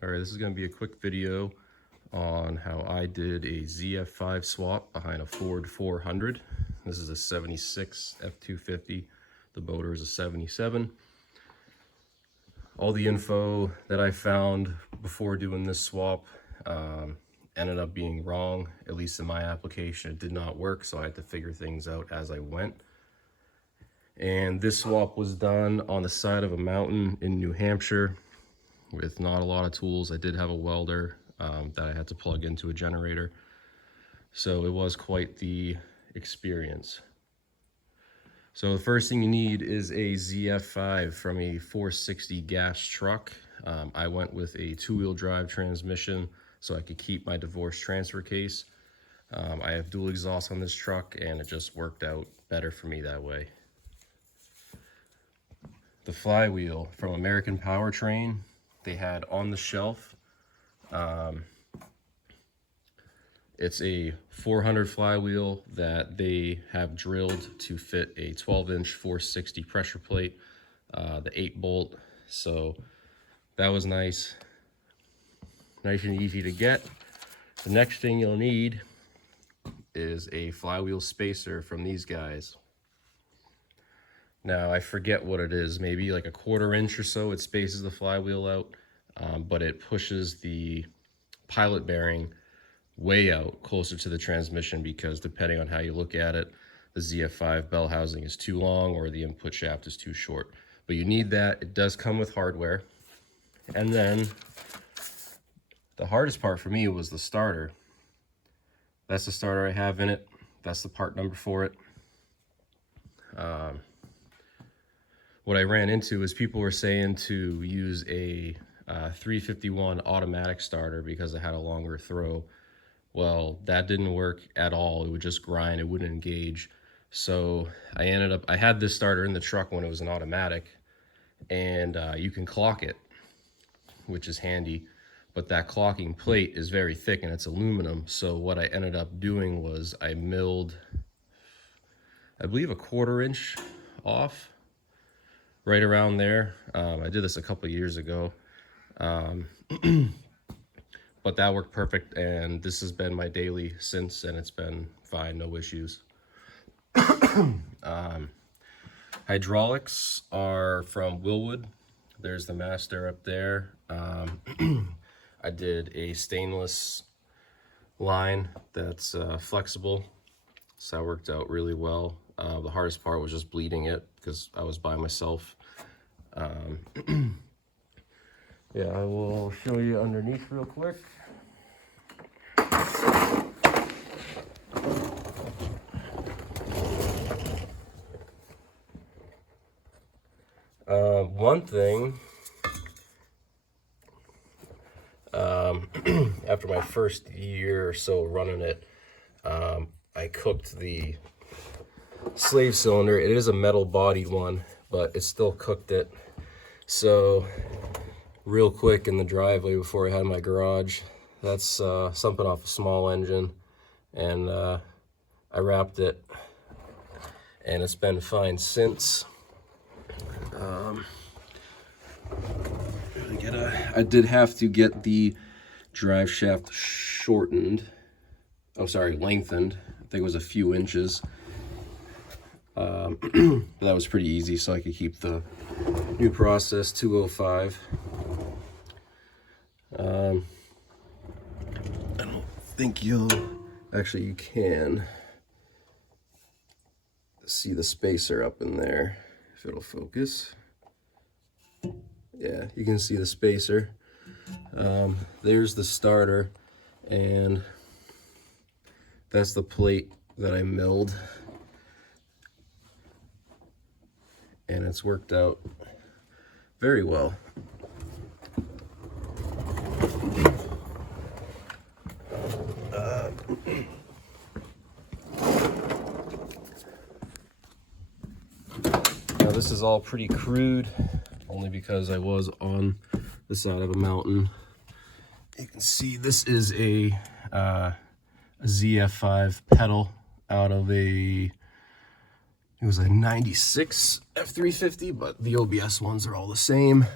All right, this is going to be a quick video on how I did a zf5 swap behind a Ford 400. This is a 76 F250. The motor is a 77. All the info that I found before doing this swap ended up being wrong. At least in my application, it did not work, so I had to figure things out as I went. And this swap was done on the side of a mountain in New Hampshire with not a lot of tools. I did have a welder that I had to plug into a generator, so it was quite the experience. So the first thing you need is a zf5 from a 460 gas truck. I went with a two-wheel drive transmission so I could keep my divorce transfer case. I have dual exhaust on this truck and it just worked out better for me that way. The flywheel from American Powertrain, they had on the shelf. It's a 400 flywheel that they have drilled to fit a 12-inch 460 pressure plate, the 8-bolt. So that was nice and easy to get. The next thing you'll need is a flywheel spacer from these guys. Now I forget what it is, maybe like a 1/4 inch or so. It spaces the flywheel out, but it pushes the pilot bearing way out closer to the transmission, because depending on how you look at it, the zf5 bell housing is too long or the input shaft is too short. But you need that. It does come with hardware. And then the hardest part for me was the starter. That's the starter I have in it. That's the part number for it. What I ran into is people were saying to use a 351 automatic starter because it had a longer throw. Well, that didn't work at all. It would just grind, it wouldn't engage. So I had this starter in the truck when it was an automatic, and you can clock it, which is handy, but that clocking plate is very thick and it's aluminum. So what I ended up doing was I milled, I believe, a 1/4 inch off, right around there. I did this a couple years ago. But that worked perfect, and this has been my daily since, and it's been fine, no issues. Hydraulics are from Willwood. There's the master up there. I did a stainless line that's flexible, so that worked out really well. The hardest part was just bleeding it because I was by myself. Yeah, I will show you underneath real quick. One thing, after my first year or so running it, I cooked the slave cylinder. It is a metal bodied one, but it still cooked it. So real quick in the driveway before I had my garage, that's something off a small engine, and I wrapped it, and it's been fine since. I did have to get the drive shaft lengthened. I think it was a few inches. But that was pretty easy, so I could keep the new process 205. I don't think you can see the spacer up in there, if it'll focus. Yeah, you can see the spacer. There's the starter, and that's the plate that I milled, and it's worked out very well. Now this is all pretty crude, only because I was on the side of a mountain. You can see this is a zf5 pedal out of it was a 96 F350, but the OBS ones are all the same.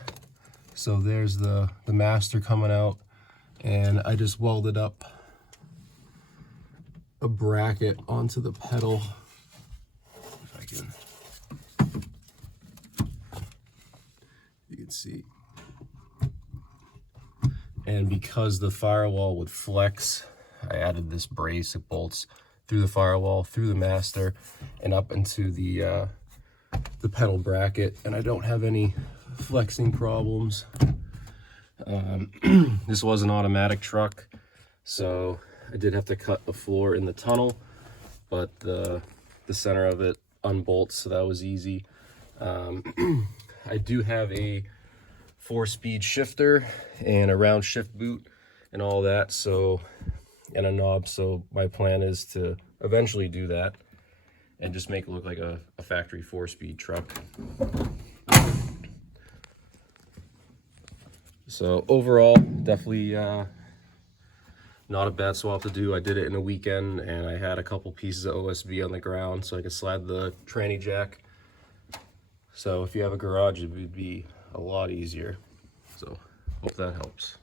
So there's the master coming out, and I just welded up a bracket onto the pedal. If I can, you can see. And because the firewall would flex, I added this brace. It bolts through the firewall, through the master, and up into the pedal bracket, and I don't have any flexing problems. This was an automatic truck, so I did have to cut a floor in the tunnel, but the center of it unbolts, so that was easy. I do have a 4-speed shifter and a round shift boot and all that, so, and a knob, so my plan is to eventually do that and just make it look like a factory 4-speed truck. So overall, definitely not a bad swap to do. I did it in a weekend, and I had a couple pieces of OSB on the ground so I could slide the tranny jack. So if you have a garage, it would be a lot easier. So hope that helps.